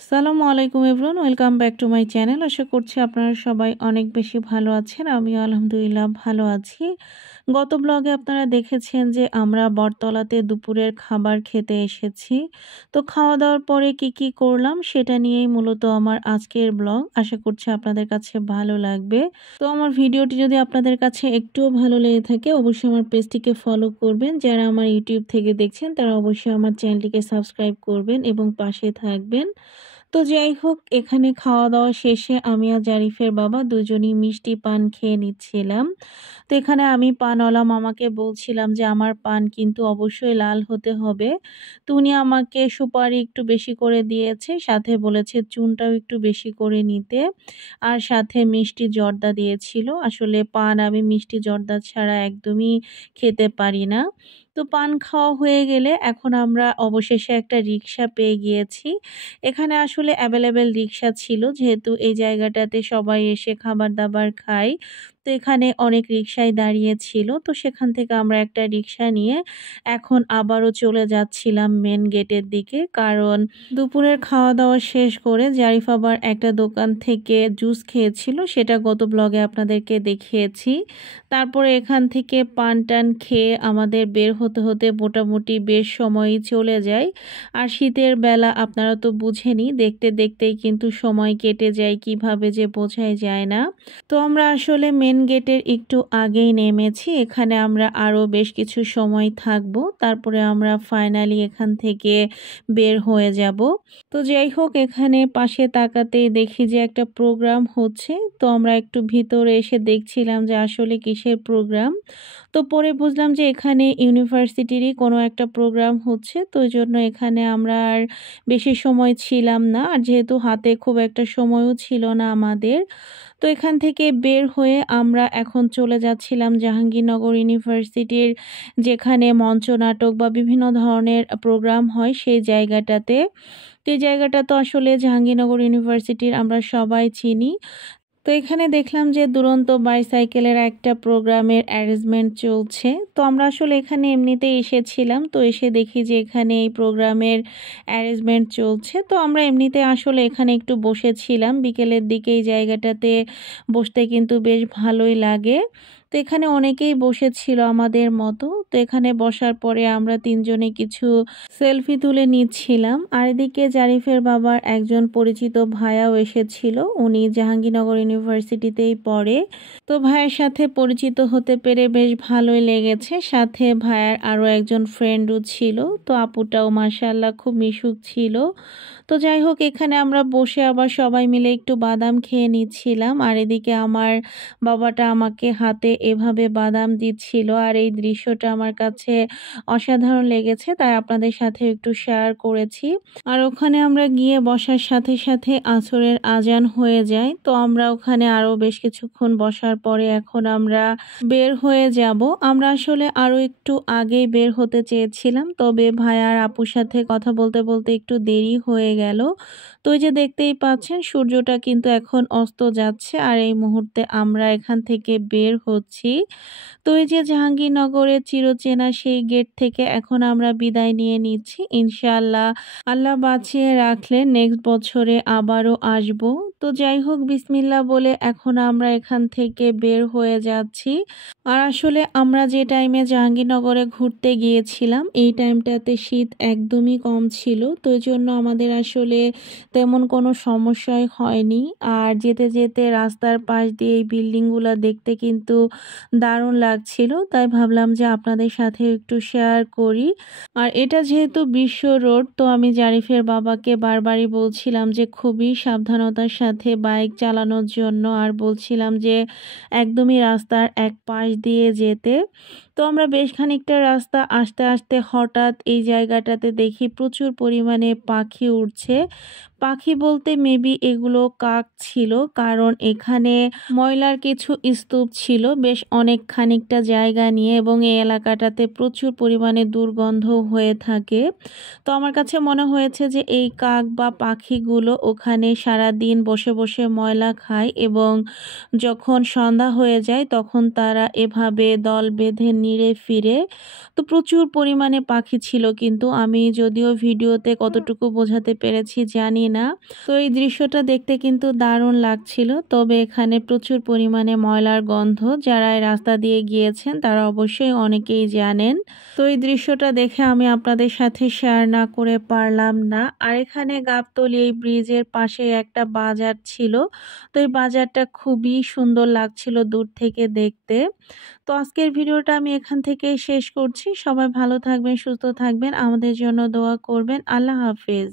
আসসালামু আলাইকুম everyone, welcome back to my channel. আশা করছি আপনারা সবাই অনেক বেশি ভালো আছেন। আমিও আলহামদুলিল্লাহ ভালো আছি। গত ব্লগে আপনারা দেখেছেন যে আমরা বটতলাতে দুপুরের খাবার খেতে এসেছি। তো খাওয়া দাওয়ার পরে কি করলাম সেটা নিয়েই মূলত আমার আজকের ব্লগ। আশা করছি আপনাদের কাছে ভালো লাগবে। তো আমার ভিডিওটি যদি আপনাদের কাছে একটুও ভালো লেগে থাকে অবশ্যই আমার পেজটিকে ফলো করবেন। যারা আমার ইউটিউব থেকে দেখছেন তারা অবশ্যই আমার চ্যানেলটিকে সাবস্ক্রাইব করবেন এবং পাশে থাকবেন। তো যাই হোক, এখানে খাওয়া-দাওয়া শেষে আমি আর জারিফের বাবা দুজনই মিষ্টি পান খেয়ে নিচ্ছিলাম। তো এখানে আমি পানওয়ালা মামাকে বলছিলাম যে আমার পান কিন্তু অবশ্যই লাল হতে হবে। তো উনি আমাকে সুপারি একটু বেশি করে দিয়েছে, সাথে বলেছে চুনটাও একটু বেশি করে নিতে। আর সাথে মিষ্টি জর্দা দিয়েছিল। আসলে পান আমি মিষ্টি জর্দা ছাড়া একদমই খেতে পারি না। তো পান খাওয়া হয়ে গেলে এখন আমরা অবশেষে একটা রিক্সা পেয়ে গিয়েছি। এখানে আসলে অ্যাভেলেবেল রিক্সা ছিল, যেহেতু এই জায়গাটাতে সবাই এসে খাবার-দাবার খায়। তো এখানে অনেক রিক্সাই দাঁড়িয়ে ছিল। তো সেখান থেকে আমরা একটা রিক্সা নিয়ে এখন আবারও চলে যাচ্ছিলাম মেন গেটের দিকে। কারণ দুপুরের খাওয়া-দাওয়া শেষ করে জারিফ আবার একটা দোকান থেকে জুস খেয়েছিল, সেটা গত ব্লগে আপনাদেরকে দেখিয়েছি। তারপরে এখান থেকে পান-টান খেয়ে আমাদের বের হতে মোটামুটি বেশ সময়ই চলে যায়। আর শীতের বেলা আপনারা তো বুঝেনই, দেখতেই কিন্তু সময় কেটে যায় কিভাবে যে বোঝাই যায় না। তো আমরা আসলে মেন গেটের একটু আগেই নেমেছি। এখানে আমরা আরও বেশ কিছু সময় থাকবো। তারপরে আমরা ফাইনালি এখান থেকে বের হয়ে যাব। তো যাই হোক, এখানে পাশে তাকাতেই দেখি যে একটা প্রোগ্রাম হচ্ছে। তো আমরা একটু ভিতরে এসে দেখছিলাম যে আসলে কিসের প্রোগ্রাম। তো পরে বুঝলাম যে এখানে ইউনিভার্সিটিরই কোনো একটা প্রোগ্রাম হচ্ছে। তো ওইজন্য এখানে আমরা আর বেশি সময় ছিলাম না। আর যেহেতু হাতে খুব একটা সময়ও ছিল না আমাদের। তো এখান থেকে বের হয়ে আমরা এখন চলে যাচ্ছিলাম জাহাঙ্গীরনগর ইউনিভার্সিটির, যেখানে মঞ্চনাটক বা বিভিন্ন ধরনের প্রোগ্রাম হয় সেই জায়গাটাতে। তো এই জায়গাটা তো আসলে জাহাঙ্গীরনগর ইউনিভার্সিটির আমরা সবাই চিনি। তো এখানে দেখলাম যে দুরন্ত বাইসাইকেলের একটা প্রোগ্রামের অ্যারেঞ্জমেন্ট চলছে। তো আমরা আসলে এখানে এমনিতেই এসেছিলাম। তো এসে দেখি যে এখানে এই প্রোগ্রামের অ্যারেঞ্জমেন্ট চলছে। তো আমরা এমনিতে আসলে এখানে একটু বসেছিলাম। বিকেলের দিকে এই জায়গাটাতে বসতে কিন্তু বেশ ভালোই লাগে। তো এখানে অনেকেই বসেছিল আমাদের মতো। তো এখানে বসার পরে আমরা তিনজনে কিছু সেলফি তুলে নিচ্ছিলাম। আর এদিকে জারিফের বাবার একজন পরিচিত ভাইয়াও এসেছিল। উনি জাহাঙ্গীরনগর ইউনিভার্সিটিতেই পড়ে। তো ভাইয়ের সাথে পরিচিত হতে পেরে বেশ ভালোই লেগেছে। সাথে ভাইয়ার আরও একজন ফ্রেন্ডও ছিল। তো আপুটাও মাশাআল্লাহ খুব মিশুক ছিল। তো যাই হোক, এখানে আমরা বসে আবার সবাই মিলে একটু বাদাম খেয়ে নিচ্ছিলাম। আর এদিকে আমার বাবাটা আমাকে হাতে এভাবে বাদাম দিচ্ছিল। আর এই দৃশ্যটা আমার কাছে অসাধারণ লেগেছে, তাই আপনাদের সাথে একটু শেয়ার করেছি। আর ওখানে আমরা গিয়ে বসার সাথে আসরের আজান হয়ে যায়। তো আমরা ওখানে আরও বেশ কিছুক্ষণ বসার পরে এখন আমরা বের হয়ে যাব। আমরা আসলে আরও একটু আগেই বের হতে চেয়েছিলাম, তবে ভাই আর আপুর সাথে কথা বলতে একটু দেরি হয়ে গেল। তো ওই যে দেখতেই পাচ্ছেন সূর্যটা কিন্তু এখন অস্ত যাচ্ছে আর এই মুহূর্তে আমরা এখান থেকে বের হচ্ছি। তো এই যে জাহাঙ্গীরনগরের চিরচেনা সেই গেট থেকে এখন আমরা বিদায় নিয়ে নিচ্ছি। ইনশাআল্লাহ আল্লাহ বাঁচিয়ে রাখলে নেক্সট বছরে আবারও আসব। তো যাই হোক, বিসমিল্লাহ বলে এখন আমরা এখান থেকে বের হয়ে যাচ্ছি। আর আসলে আমরা যে টাইমে জাহাঙ্গীরনগরে ঘুরতে গিয়েছিলাম এই টাইমটাতে শীত একদমই কম ছিল। তো এই জন্য আমাদের আসলে তেমন কোনো সমস্যাই হয়নি। আর যেতে রাস্তার পাশ দিয়ে এই বিল্ডিংগুলো দেখতে কিন্তু দারুণ লাগছিল, তাই ভাবলাম যে আপনাদের সাথে একটু শেয়ার করি। আর এটা যেহেতু বিশ্ব রোড, তো আমি জারিফের বাবাকে বারবারই বলছিলাম যে খুবই সাবধানতার সাথে বাইক চালানোর জন্য, আর বলছিলাম যে একদমই রাস্তার এক পাশ দিয়ে যেতে। তো আমরা বেশ খানিকটা রাস্তা আসতে হঠাৎ এই জায়গাটাতে দেখি প্রচুর পরিমাণে পাখি উড়ছে। পাখি বলতে মেবি এগুলো কাক ছিল, কারণ এখানে ময়লার কিছু স্তূপ ছিল বেশ অনেক খানিকটা জায়গা নিয়ে, এবং এই এলাকাটাতে প্রচুর পরিমাণে দুর্গন্ধ হয়ে থাকে। তো আমার কাছে মনে হয়েছে যে এই কাক বা পাখিগুলো ওখানে সারাদিন বসে ময়লা খায়, এবং যখন সন্ধ্যা হয়ে যায় তখন তারা এভাবে দল বেঁধে নিড়ে ফিরে। তো প্রচুর পরিমাণে পাখি ছিল, কিন্তু আমি যদিও ভিডিওতে কতটুকু বোঝাতে পেরেছি জানি না। তো এই দৃশ্যটা দেখতে কিন্তু দারুণ লাগছিল। তবে এখানে প্রচুর পরিমাণে ময়লার গন্ধ। যারা এই রাস্তা দিয়ে গিয়েছেন তারা অবশ্যই অনেকেই জানেন। তো এই দৃশ্যটা দেখে আমি আপনাদের সাথে শেয়ার না করে পারলাম না। আর এখানে গাবতলী এই ব্রিজের পাশে একটা বাজার ছিল। তো এই বাজারটা খুবই সুন্দর লাগছিল দূর থেকে দেখতে। তো আজকের ভিডিওটা আমি এখান থেকেই শেষ করছি। সবাই ভালো থাকবেন, সুস্থ থাকবেন। আমাদের জন্য দোয়া করবেন। আল্লাহ হাফেজ।